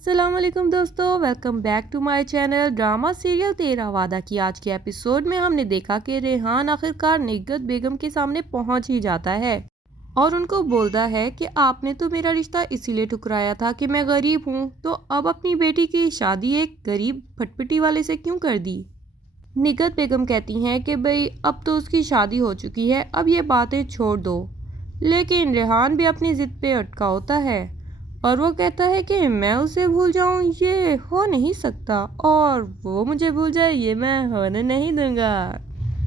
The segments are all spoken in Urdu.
السلام علیکم دوستو، welcome back to my channel drama serial Tera Wada کی آج کے ایپیسوڈ میں ہم نے دیکھا کہ ریحان آخرکار نگہت بیگم کے سامنے پہنچ ہی جاتا ہے اور ان کو بولتا ہے کہ آپ نے تو میرا رشتہ اسی لیے ٹھکرایا تھا کہ میں غریب ہوں، تو اب اپنی بیٹی کی شادی ایک غریب پھٹپٹی والے سے کیوں کر دی؟ نگہت بیگم کہتی ہیں کہ بھئی اب تو اس کی شادی ہو چکی ہے، اب یہ باتیں چھوڑ دو، لیکن ریحان بھی اپنی ضد پہ اٹکا ہوتا ہے اور وہ کہتا ہے کہ میں اسے بھول جاؤں یہ ہو نہیں سکتا اور وہ مجھے بھول جائے یہ میں ہونے نہیں دوں گا۔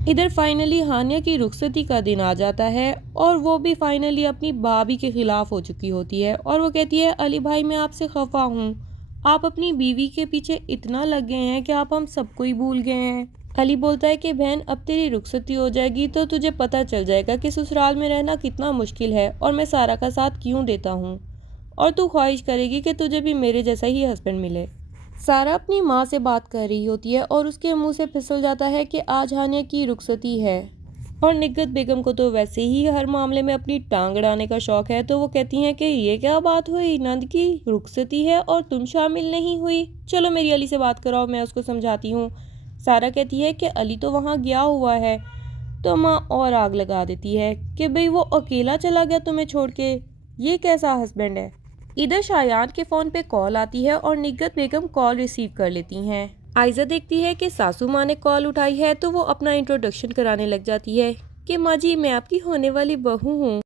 ادھر فائنلی ہانیہ کی رخصتی کا دن آ جاتا ہے اور وہ بھی فائنلی اپنی بھابھی کے خلاف ہو چکی ہوتی ہے اور وہ کہتی ہے علی بھائی میں آپ سے خفا ہوں، آپ اپنی بیوی کے پیچھے اتنا لگ گئے ہیں کہ آپ ہم سب کو ہی بھول گئے ہیں۔ علی بولتا ہے کہ بہن اب تیری رخصتی ہو جائے گی تو تجھے پتہ چل جائے گا کہ سسرال میں رہنا کتنا مشکل ہے اور میں سارا کا ساتھ کیوں دیتا ہوں، اور تو خواہش کرے گی کہ تجھے بھی میرے جیسا ہی ہسبینڈ ملے۔ سارا اپنی ماں سے بات کر رہی ہوتی ہے اور اس کے منہ سے پھسل جاتا ہے کہ آج ہانیہ کی رخصتی ہے اور نگہت بیگم کو تو ویسے ہی ہر معاملے میں اپنی ٹانگ اڑانے کا شوق ہے، تو وہ کہتی ہیں کہ یہ کیا بات ہوئی، نند کی رخصتی ہے اور تم شامل نہیں ہوئی، چلو میری علی سے بات کراؤ میں اس کو سمجھاتی ہوں۔ سارا کہتی ہے کہ علی تو وہاں گیا ہوا ہے، تو ماں اور آگ لگا دیتی ہے کہ بھئی وہ اکیلا چلا گیا تمہیں چھوڑ کے، یہ کیسا ہسبینڈ ہے۔ ادھر شایان کے فون پہ کال آتی ہے اور نگہت بیگم کال ریسیو کر لیتی ہیں۔ عائزہ دیکھتی ہے کہ ساسو ماں نے کال اٹھائی ہے تو وہ اپنا انٹروڈکشن کرانے لگ جاتی ہے کہ ماں جی میں آپ کی ہونے والی بہو ہوں۔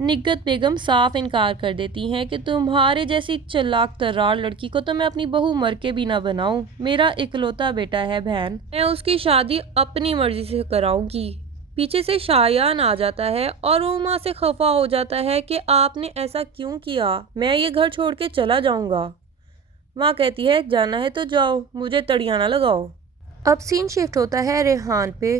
نگہت بیگم صاف انکار کر دیتی ہیں کہ تمہارے جیسی چلاک ترار لڑکی کو تو میں اپنی بہو مر کے بھی نہ بناؤں، میرا اکلوتا بیٹا ہے بہن، میں اس کی شادی اپنی مرضی سے کراؤں گی۔ پیچھے سے شایان آ جاتا ہے اور وہ ماں سے خفا ہو جاتا ہے کہ آپ نے ایسا کیوں کیا، میں یہ گھر چھوڑ کے چلا جاؤں گا۔ ماں کہتی ہے جانا ہے تو جاؤ، مجھے تڑیاں نہ لگاؤ۔ اب سین شفٹ ہوتا ہے ریحان پہ،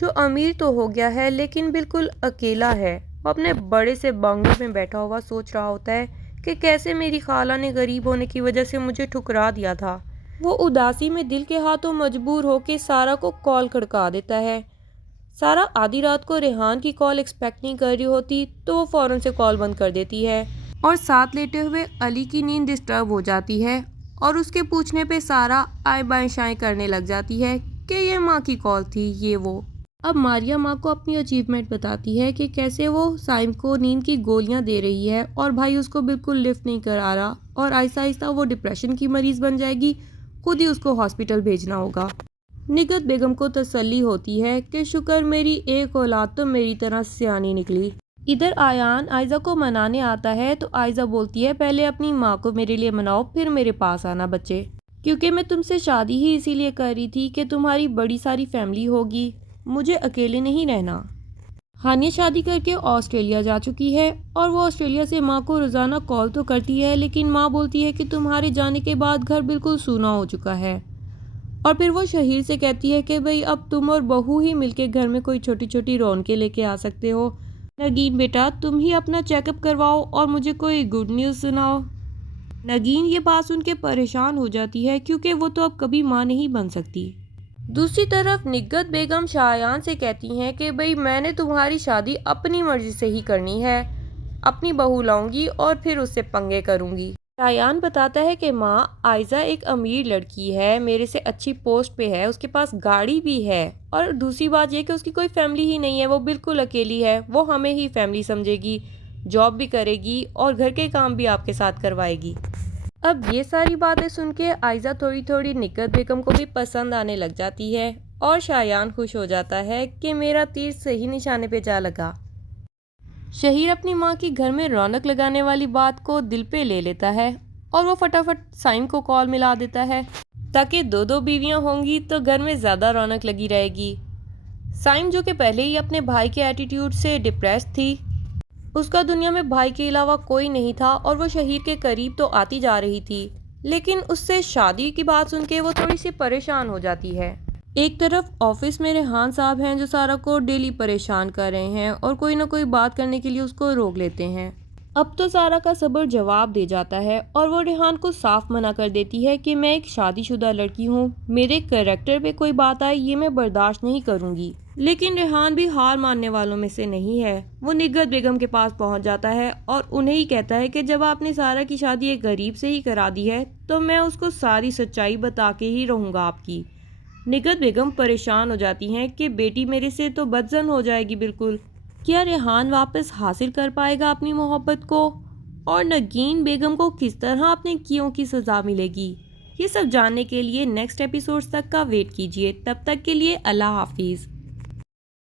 جو امیر تو ہو گیا ہے لیکن بالکل اکیلا ہے۔ وہ اپنے بڑے سے بنگلے میں بیٹھا ہوا سوچ رہا ہوتا ہے کہ کیسے میری خالہ نے غریب ہونے کی وجہ سے مجھے ٹھکرا دیا تھا۔ وہ اداسی میں دل کے ہاتھوں مجبور ہو کے سارا کو کال کھڑکا دیتا ہے۔ سارا آدھی رات کو ریحان کی کال ایکسپیکٹ نہیں کر رہی ہوتی تو وہ فوراً سے کال بند کر دیتی ہے اور ساتھ لیٹے ہوئے علی کی نیند ڈسٹرب ہو جاتی ہے اور اس کے پوچھنے پہ سارا آئیں بائیں شائیں کرنے لگ جاتی ہے کہ یہ ماں کی کال تھی یہ وہ۔ اب ماریا ماں کو اپنی اچیومنٹ بتاتی ہے کہ کیسے وہ سائم کو نیند کی گولیاں دے رہی ہے اور بھائی اس کو بالکل لفٹ نہیں کرا رہا اور آہستہ آہستہ وہ ڈپریشن کی مریض بن جائے گی، خود ہی اس کو ہاسپٹل بھیجنا ہوگا۔ نگہت بیگم کو تسلی ہوتی ہے کہ شکر میری ایک اولاد تو میری طرح سیانی نکلی۔ ادھر آیان عائزہ کو منانے آتا ہے تو عائزہ بولتی ہے پہلے اپنی ماں کو میرے لیے مناؤ پھر میرے پاس آنا بچے، کیونکہ میں تم سے شادی ہی اسی لیے کر رہی تھی کہ تمہاری بڑی ساری فیملی ہوگی، مجھے اکیلے نہیں رہنا۔ ہانیہ شادی کر کے آسٹریلیا جا چکی ہے اور وہ آسٹریلیا سے ماں کو روزانہ کال تو کرتی ہے لیکن ماں بولتی ہے کہ تمہارے جانے کے بعد گھر بالکل سونا ہو چکا ہے، اور پھر وہ شہیر سے کہتی ہے کہ بھئی اب تم اور بہو ہی مل کے گھر میں کوئی چھوٹی چھوٹی رونقیں لے کے آ سکتے ہو، نگین بیٹا تم ہی اپنا چیک اپ کرواؤ اور مجھے کوئی گڈ نیوز سناؤ۔ نگین یہ بات سن کے پریشان ہو جاتی ہے کیونکہ وہ تو اب کبھی ماں نہیں بن سکتی۔ دوسری طرف نگہت بیگم شایان سے کہتی ہیں کہ بھئی میں نے تمہاری شادی اپنی مرضی سے ہی کرنی ہے، اپنی بہو لاؤں گی اور پھر اس سے پنگے کروں گی۔ شایان بتاتا ہے کہ ماں عائزہ ایک امیر لڑکی ہے، میرے سے اچھی پوسٹ پہ ہے، اس کے پاس گاڑی بھی ہے، اور دوسری بات یہ کہ اس کی کوئی فیملی ہی نہیں ہے، وہ بالکل اکیلی ہے، وہ ہمیں ہی فیملی سمجھے گی، جاب بھی کرے گی اور گھر کے کام بھی آپ کے ساتھ کروائے گی۔ اب یہ ساری باتیں سن کے عائزہ تھوڑی تھوڑی نگہت بیگم کو بھی پسند آنے لگ جاتی ہے اور شایان خوش ہو جاتا ہے کہ میرا تیر صحیح نشانے پہ جا لگا۔ شہیر اپنی ماں کی گھر میں رونق لگانے والی بات کو دل پہ لے لیتا ہے اور وہ فٹافٹ سائم کو کال ملا دیتا ہے تاکہ دو دو بیویاں ہوں گی تو گھر میں زیادہ رونق لگی رہے گی۔ سائم جو کہ پہلے ہی اپنے بھائی کے ایٹیٹیوڈ سے ڈپریس تھی، اس کا دنیا میں بھائی کے علاوہ کوئی نہیں تھا اور وہ شہیر کے قریب تو آتی جا رہی تھی لیکن اس سے شادی کی بات سن کے وہ تھوڑی سی پریشان ہو جاتی ہے۔ ایک طرف آفس میں ریحان صاحب ہیں جو سارا کو ڈیلی پریشان کر رہے ہیں اور کوئی نہ کوئی بات کرنے کے لیے اس کو روک لیتے ہیں۔ اب تو سارا کا صبر جواب دے جاتا ہے اور وہ ریحان کو صاف منع کر دیتی ہے کہ میں ایک شادی شدہ لڑکی ہوں، میرے کریکٹر پہ کوئی بات آئے یہ میں برداشت نہیں کروں گی۔ لیکن ریحان بھی ہار ماننے والوں میں سے نہیں ہے۔ وہ نگہت بیگم کے پاس پہنچ جاتا ہے اور انہیں ہی کہتا ہے کہ جب آپ نے سارا کی شادی ایک غریب سے ہی کرا دی ہے تو میں اس کو ساری سچائی بتا کے ہی رہوں گا آپ کی۔ نگہت بیگم پریشان ہو جاتی ہیں کہ بیٹی میرے سے تو بدزن ہو جائے گی بالکل۔ کیا ریحان واپس حاصل کر پائے گا اپنی محبت کو؟ اور نگین بیگم کو کس طرح اپنے کیوں کی سزا ملے گی؟ یہ سب جاننے کے لیے نیکسٹ ایپیسوڈز تک کا ویٹ کیجیے۔ تب تک کے لیے اللہ حافظ۔